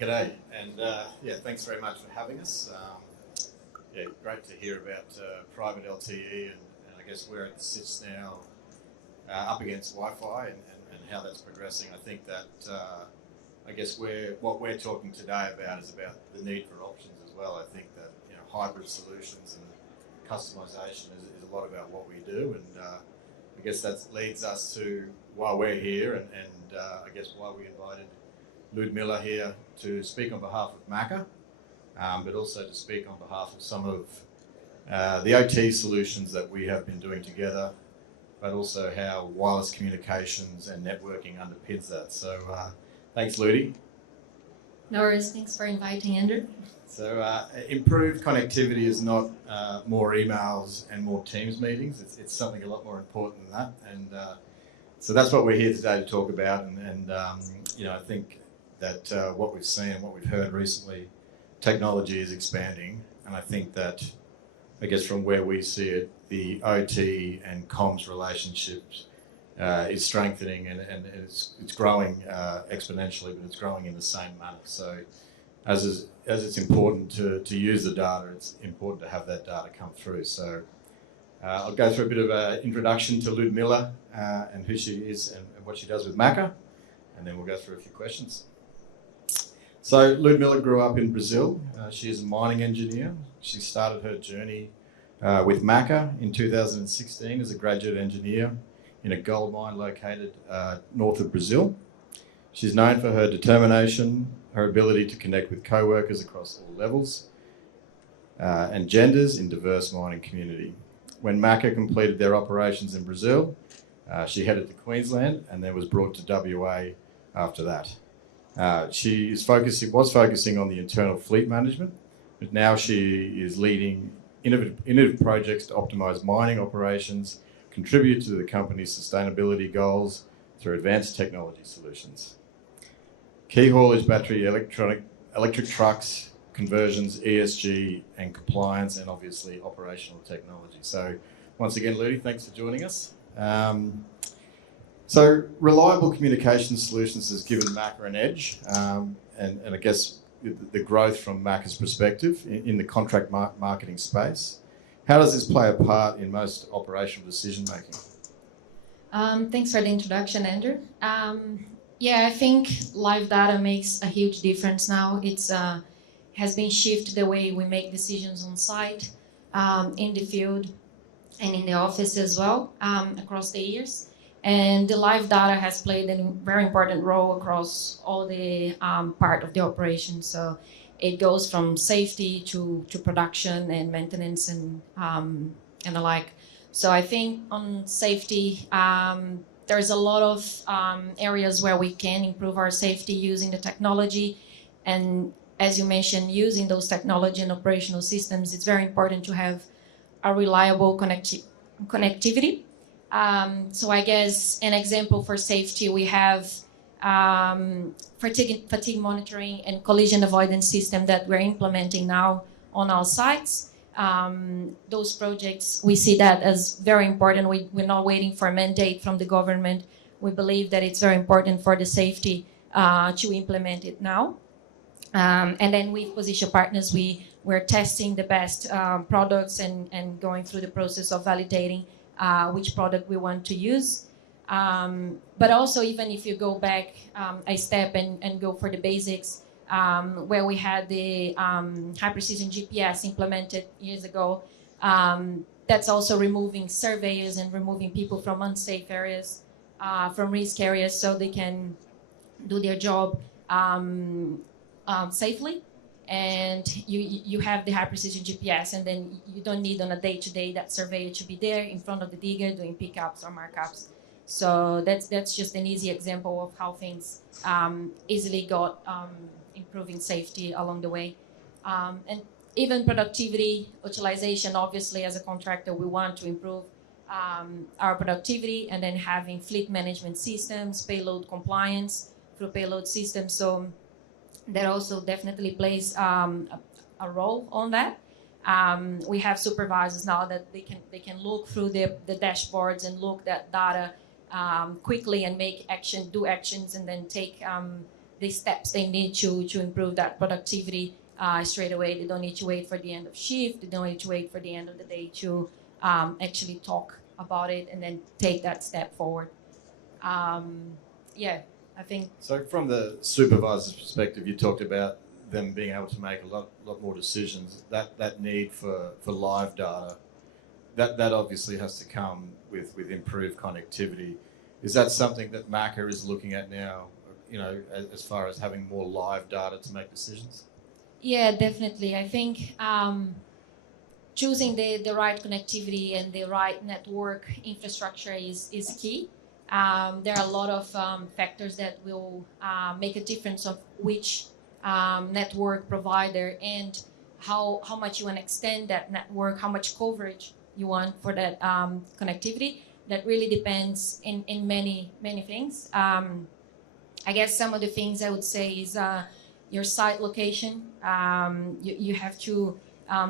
G'day, and yeah, thanks very much for having us. Yeah, great to hear about private LTE and I guess where it sits now up against Wi-Fi and how that's progressing. I think that I guess what we're talking today about is about the need for options as well. I think that hybrid solutions and customization is a lot about what we do, and I guess that leads us to why we're here and I guess why we invited Ludmila here to speak on behalf of MACA, but also to speak on behalf of some of the OT solutions that we have been doing together, but also how wireless communications and networking underpins that. So thanks, Ludi. No worries, thanks for inviting, Andrew. So improved connectivity is not more emails and more Teams meetings. It's something a lot more important than that. And so that's what we're here today to talk about. And I think that what we've seen and what we've heard recently, technology is expanding. And I think that, I guess from where we see it, the OT and comms relationships is strengthening and it's growing exponentially, but it's growing in the same manner. So as it's important to use the data, it's important to have that data come through. So I'll go through a bit of an introduction to Ludmila and who she is and what she does with MACA, and then we'll go through a few questions. So Ludmila grew up in Brazil. She is a mining engineer. She started her journey with MACA in 2016 as a graduate engineer in a gold mine located north of Brazil. She's known for her determination, her ability to connect with co-workers across all levels and genders in diverse mining community. When MACA completed their operations in Brazil, she headed to Queensland and then was brought to WA after that. She was focusing on the internal fleet management, but now she is leading innovative projects to optimise mining operations, contribute to the company's sustainability goals through advanced technology solutions. Key haulage battery electric trucks, conversions, ESG and compliance, and obviously operational technology. So once again, Ludi, thanks for joining us. So reliable communication solutions has given MACA an edge, and I guess the growth from MACA's perspective in the contract marketing space. How does this play a part in most operational decision making? Thanks for the introduction, Andrew. Yeah, I think live data makes a huge difference now. It's has been shifted the way we make decisions on site, in the field, and in the office as well, across the years. And the live data has played a very important role across all the part of the operation. So it goes from safety to production and maintenance and the like. So I think on safety, there's a lot of areas where we can improve our safety using the technology. And as you mentioned, using those technology and operational systems, it's very important to have a reliable connectivity. So I guess an example for safety, we have fatigue monitoring and collision avoidance system that we're implementing now on our sites. Those projects, we see that as very important. We're not waiting for a mandate from the government. We believe that it's very important for the safety to implement it now. And then with position partners, we're testing the best products and going through the process of validating which product we want to use. But also, even if you go back a step and go for the basics, where we had the high precision GPS implemented years ago, that's also removing surveyors and removing people from unsafe areas, from risk areas, so they can do their job safely. And you have the high precision GPS, and then you don't need on a day-to-day that surveyor to be there in front of the digger doing pickups or markups. So that's just an easy example of how things easily got improving safety along the way. And even productivity, utilization, obviously as a contractor we want to improve our productivity, and then having fleet management systems, payload compliance through payload systems. So that also definitely plays a role on that. We have supervisors now that they can look through the dashboards and look at data quickly and do actions, and then take the steps they need to improve that productivity straight away. They don't need to wait for the end of shift. They don't need to wait for the end of the day to actually talk about it and then take that step forward. Yeah, I think. So from the supervisor's perspective, you talked about them being able to make a lot more decisions. That need for live data, that obviously has to come with improved connectivity. Is that something that MACA is looking at now, you know, as far as having more live data to make decisions? Yeah, definitely. I think choosing the right connectivity and the right network infrastructure is key. There are a lot of factors that will make a difference of which network provider and how much you want to extend that network, how much coverage you want for that connectivity. That really depends in many things. I guess some of the things I would say is your site location. You have to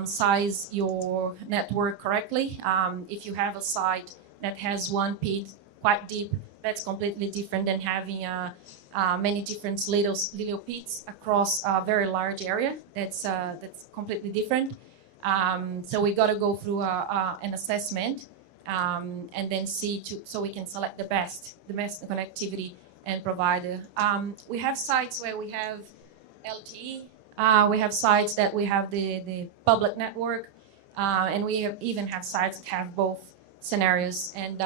size your network correctly. If you have a site that has one pit quite deep, that's completely different than having many different little pits across a very large area. That's completely different. So we got to go through an assessment and then see so we can select the best connectivity and provider. We have sites where we have LTE. We have sites that we have the public network, and we even have sites that have both scenarios. And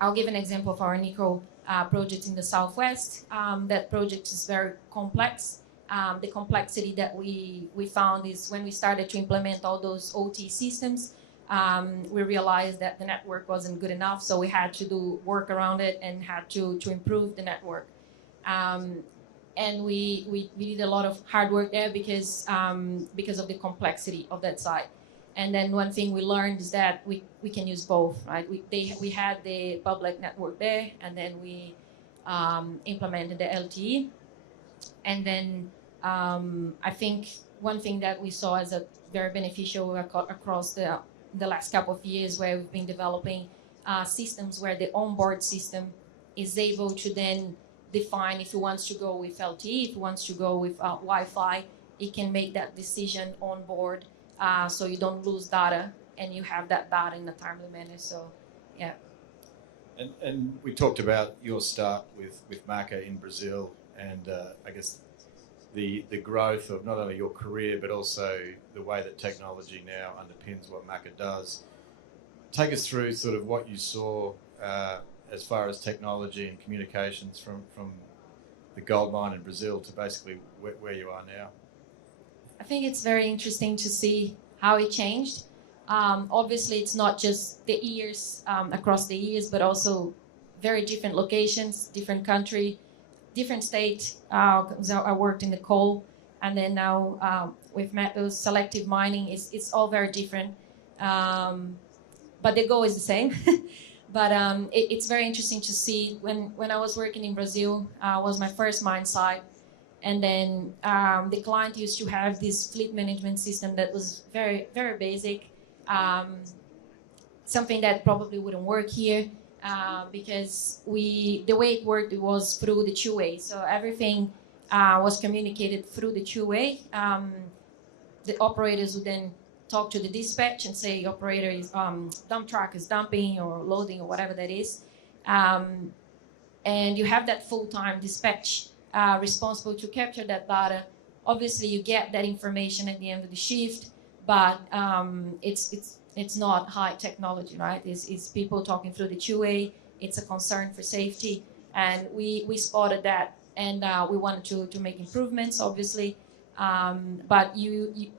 I'll give an example of our NICO project in the Southwest. That project is very complex. The complexity that we found is when we started to implement all those OT systems, we realized that the network wasn't good enough, so we had to do work around it and had to improve the network. And we did a lot of hard work there because of the complexity of that site. And then one thing we learned is that we can use both, right? We had the public network there, and then we implemented the LTE. And then I think one thing that we saw as a very beneficial across the last couple of years, where we've been developing systems where the onboard system is able to then define if it wants to go with LTE, if it wants to go with Wi-Fi, it can make that decision on board, so you don't lose data and you have that data in a timely manner. So, yeah. And we talked about your start with MACA in Brazil, and I guess the growth of not only your career but also the way that technology now underpins what MACA does. Take us through sort of what you saw as far as technology and communications from the gold mine in Brazil to basically where you are now. I think it's very interesting to see how it changed. Obviously, it's not just the years across the years, but also very different locations, different country, different state. I worked in the coal, and then now with metals, selective mining. It's all very different, but the goal is the same. But it's very interesting to see when I was working in Brazil, was my first mine site. And then the client used to have this fleet management system that was very, very basic, something that probably wouldn't work here because the way it worked, it was through the two-way. So everything was communicated through the two-way. The operators would then talk to the dispatch and say, operator, is dump truck is dumping or loading or whatever that is. And you have that full-time dispatch responsible to capture that data. Obviously, you get that information at the end of the shift, but it's not high technology, right? It's people talking through the two-way. It's a concern for safety, and we spotted that, and we wanted to make improvements, obviously. But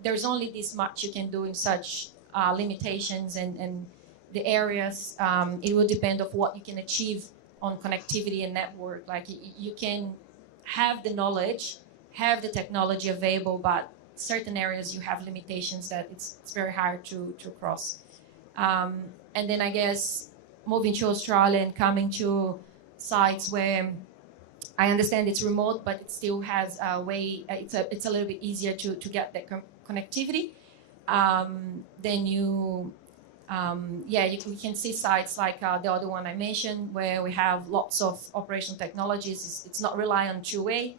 there's only this much you can do in such limitations and the areas. It will depend on what you can achieve on connectivity and network. Like you can have the knowledge, have the technology available, but certain areas you have limitations that it's very hard to cross. And then I guess moving to Australia and coming to sites where I understand it's remote, but it still has a way, it's a little bit easier to get that connectivity. Then you we can see sites like the other one I mentioned where we have lots of operational technologies. It's not relying on two-way.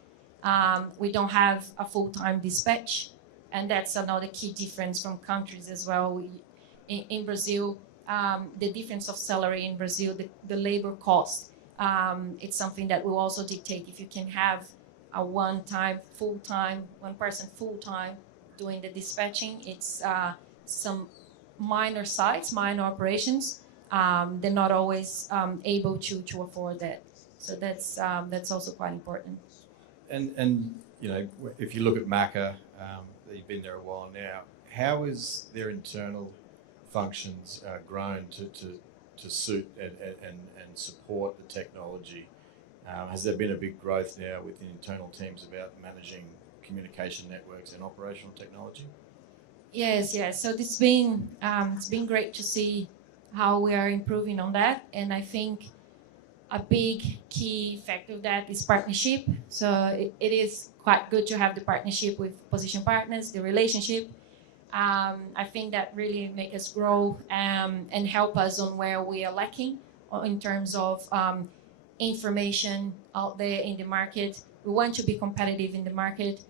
We don't have a full-time dispatch, and that's another key difference from countries as well. In Brazil, the difference of salary in Brazil, the labor cost, it's something that will also dictate if you can have a one person full-time doing the dispatching. It's some minor sites, minor operations, they're not always able to afford that. So that's also quite important. And you know, if you look at MACA, you've been there a while now. How is their internal functions grown to suit and support the technology? Has there been a big growth now within internal teams about managing communication networks and operational technology? Yes. So it's been great to see how we are improving on that, and I think a big key factor of that is partnership. So it is quite good to have the partnership with position partners, the relationship. I think that really make us grow and help us on where we are lacking in terms of information out there in the market. We want to be competitive in the market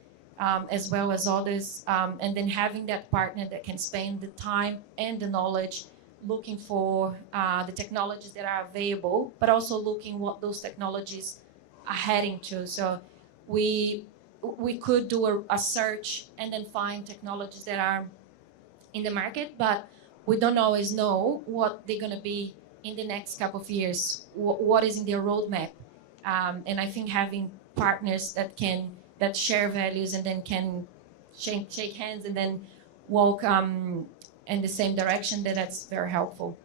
as well as others, and then having that partner that can spend the time and the knowledge looking for the technologies that are available, but also looking what those technologies are heading to. So we could do a search and then find technologies that are in the market, but we don't always know what they're going to be in the next couple of years, what is in their roadmap. And I think having partners that share values and then can shake hands and then walk in the same direction, that's very helpful.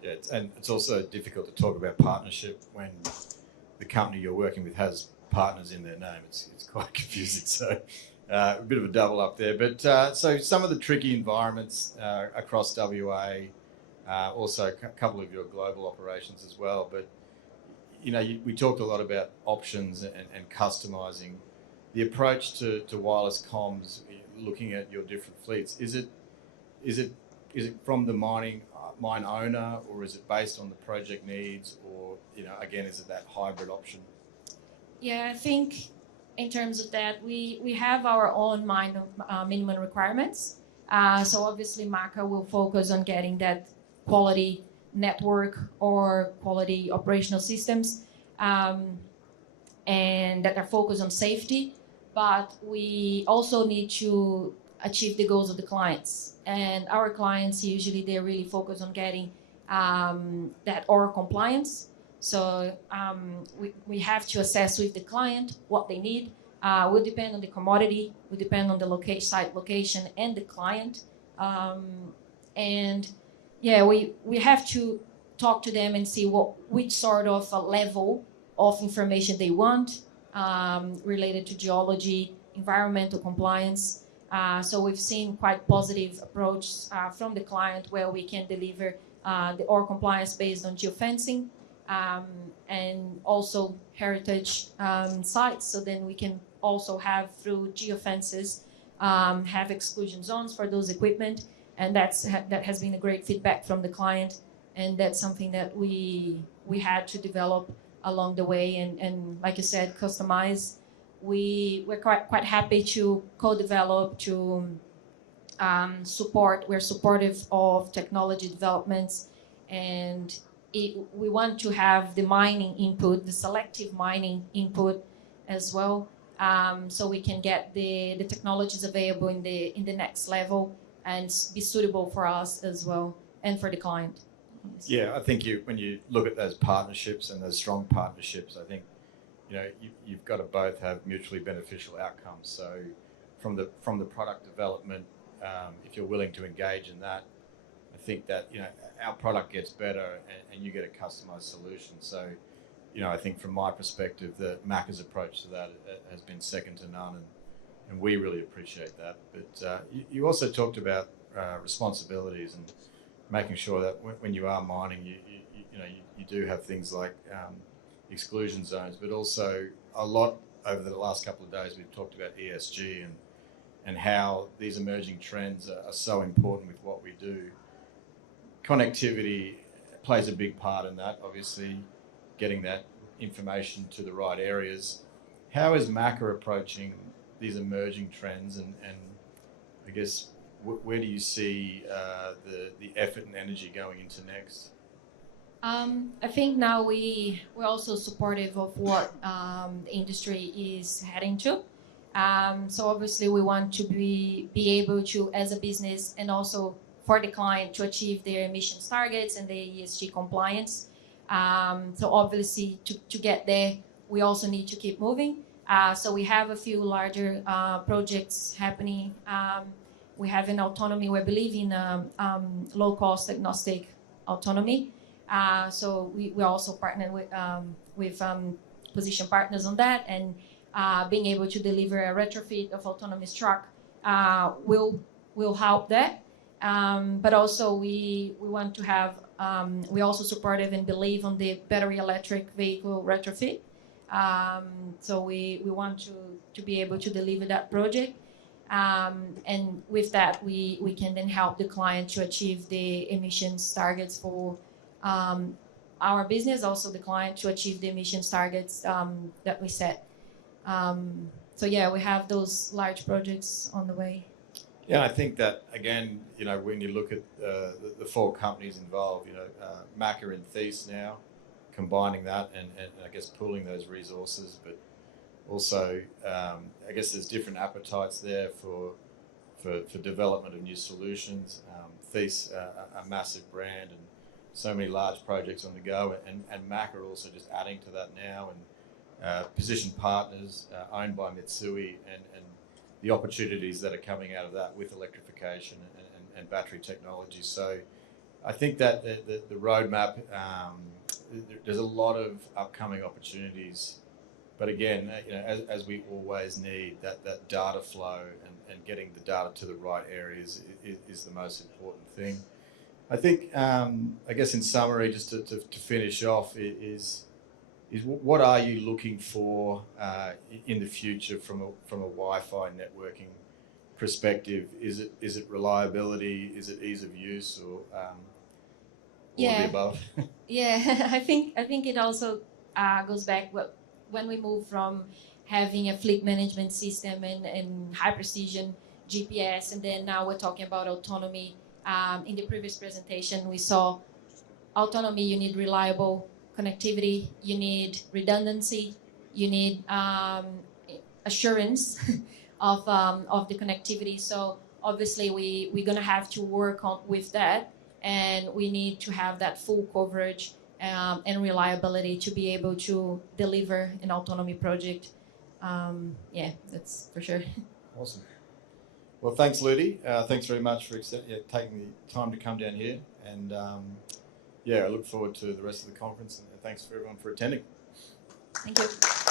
Yeah, and it's also difficult to talk about partnership when the company you're working with has partners in their name. It's quite confusing. So a bit of a double up there. But so some of the tricky environments across WA, also a couple of your global operations as well. But you know, we talked a lot about options and customizing. The approach to wireless comms, looking at your different fleets, is it from the mine owner, or is it based on the project needs, or you know, again, is it that hybrid option? Yeah, I think in terms of that, we have our own minimum requirements. So obviously, MACA will focus on getting that quality network or quality operational systems, and that are focused on safety. But we also need to achieve the goals of the clients. And our clients, usually they're really focused on getting that OR compliance. So we have to assess with the client what they need. Will depend on the commodity, will depend on the site location and the client. And yeah, we have to talk to them and see which sort of a level of information they want related to geology, environmental compliance. So we've seen quite positive approach from the client where we can deliver the OR compliance based on geofencing and also heritage sites. So then we can also have, through geofences, have exclusion zones for those equipment. And that has been a great feedback from the client. And that's something that we had to develop along the way. And like you said, customize. We're quite happy to co-develop, to support. We're supportive of technology developments, and we want to have the mining input, the selective mining input as well, so we can get the technologies available in the next level and be suitable for us as well and for the client. Yeah, I think when you look at those partnerships and those strong partnerships, I think you know you've got to both have mutually beneficial outcomes. So from the product development, if you're willing to engage in that, I think that you know our product gets better and you get a customized solution. So you know, I think from my perspective, the MACA's approach to that has been second to none, and we really appreciate that. But you also talked about responsibilities and making sure that when you are mining, you do have things like exclusion zones, but also a lot over the last couple of days we've talked about ESG and how these emerging trends are so important with what we do. connectivity plays a big part in that, obviously getting that information to the right areas. How is MACA approaching these emerging trends, and I guess where do you see the effort and energy going into next? I think now we're also supportive of what the industry is heading to. So obviously we want to be able to, as a business, and also for the client, to achieve their emissions targets and their ESG compliance. So obviously to get there, we also need to keep moving. So we have a few larger projects happening. We have an autonomy. We believe in low-cost agnostic autonomy. So we also partner with position partners on that, and being able to deliver a retrofit of autonomous truck will help that. But also we want to have, we're also supportive and believe on the battery electric vehicle retrofit. So we want to be able to deliver that project. And with that, we can then help the client to achieve the emissions targets for our business, also the client to achieve the emissions targets that we set. So yeah, we have those large projects on the way. Yeah, I think that, again, you know, when you look at the four companies involved, you know, MACA and Thies now, combining that and I guess pooling those resources, but also I guess there's different appetites there for development of new solutions. Thies, a massive brand and so many large projects on the go, and MACA are also just adding to that now, and position partners owned by Mitsui, and the opportunities that are coming out of that with electrification and battery technology. So I think that the roadmap, there's a lot of upcoming opportunities, but again, you know, as we always need, that data flow and getting the data to the right areas is the most important thing. I think, I guess in summary, just to finish off, is what are you looking for in the future from a Wi-Fi networking perspective? Is it reliability? Is it ease of use, or all of the above? Yeah, I think it also goes back when we move from having a fleet management system and high precision GPS, and then now we're talking about autonomy. In the previous presentation, we saw autonomy. You need reliable connectivity, you need redundancy, you need assurance of the connectivity. So obviously we're going to have to work with that, and we need to have that full coverage and reliability to be able to deliver an autonomy project. Yeah, that's for sure. Awesome. Well, thanks, Ludi. Thanks very much for taking the time to come down here, and yeah, I look forward to the rest of the conference, and thanks for everyone for attending. Thank you.